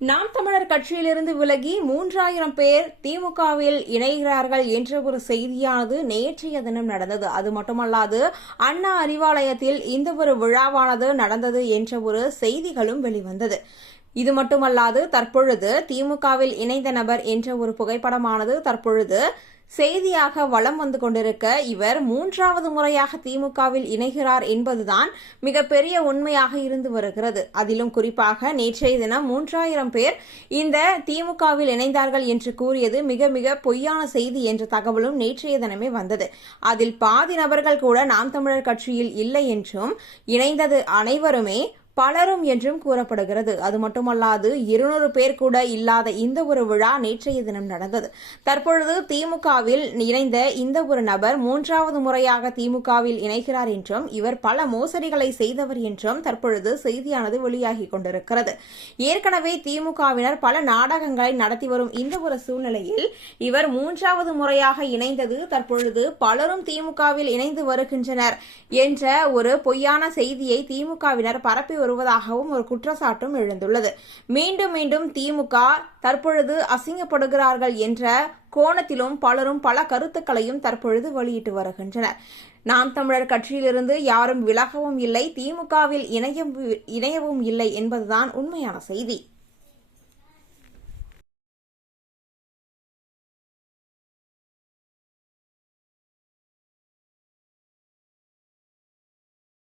நாம் தமிழர் கட்சியிலிருந்து விலகி மூன்றாயிரம் பேர் திமுகவில் இணைகிறார்கள் என்ற ஒரு செய்தியானது நேற்றைய தினம் நடந்தது. அது மட்டுமல்லாது அண்ணா அறிவாலயத்தில் இந்த ஒரு விழாவானது நடந்தது என்ற ஒரு செய்திகளும் வெளிவந்தது. இது மட்டுமல்லாது தற்பொழுது திமுகவில் இணைந்த நபர் என்ற ஒரு புகைப்படமானது தற்பொழுது செய்தியாக வலம் வந்து கொண்டிருக்க இவர் மூன்றாவது முறையாக திமுகவில் இணைகிறார் என்பதுதான் மிகப்பெரிய உண்மையாக இருந்து வருகிறது. அதிலும் குறிப்பாக நேற்றைய தினம் மூன்றாயிரம் பேர் இந்த திமுகவில் இணைந்தார்கள் என்று கூறியது மிக மிக பொய்யான செய்தி என்ற தகவலும் நேற்றைய தினமே வந்தது. அதில் பாதி நபர்கள் கூட நாம் தமிழர் கட்சியில் இல்லை என்றும் இணைந்தது அனைவருமே பலரும் என்றும் கூறப்படுகிறது. அது மட்டுமல்லாது இருநூறு பேர் கூட இல்லாத இந்த ஒரு விழா நேற்றைய தினம் நடந்தது. தற்பொழுது திமுகவில் இணைந்த இந்த ஒரு நபர் மூன்றாவது முறையாக திமுகவில் இணைகிறார் என்றும் இவர் பல மோசடிகளை செய்தவர் என்றும் தற்பொழுது செய்தியானது வெளியாகி கொண்டிருக்கிறது. ஏற்கனவே திமுகவினர் பல நாடகங்களை நடத்தி வரும் இந்த ஒரு சூழ்நிலையில் இவர் மூன்றாவது முறையாக இணைந்தது தற்பொழுது பலரும் திமுகவில் இணைந்து வருகின்றனர் என்ற ஒரு பொய்யான செய்தியை திமுகவினர் பரப்பி வருவதாகவும் ஒரு குற்றச்சாட்டும் எழுந்துள்ளது. மீண்டும் மீண்டும் திமுக தற்பொழுது அசிங்கப்படுகிறார்கள் என்ற கோணத்திலும் பலரும் பல கருத்துக்களையும் தற்பொழுது வெளியிட்டு வருகின்றனர். நாம் தமிழர் கட்சியிலிருந்து யாரும் விலகவும் இல்லை. திமுகவில் இணையவும் இணையவும் இல்லை என்பதுதான் உண்மையான செய்தி.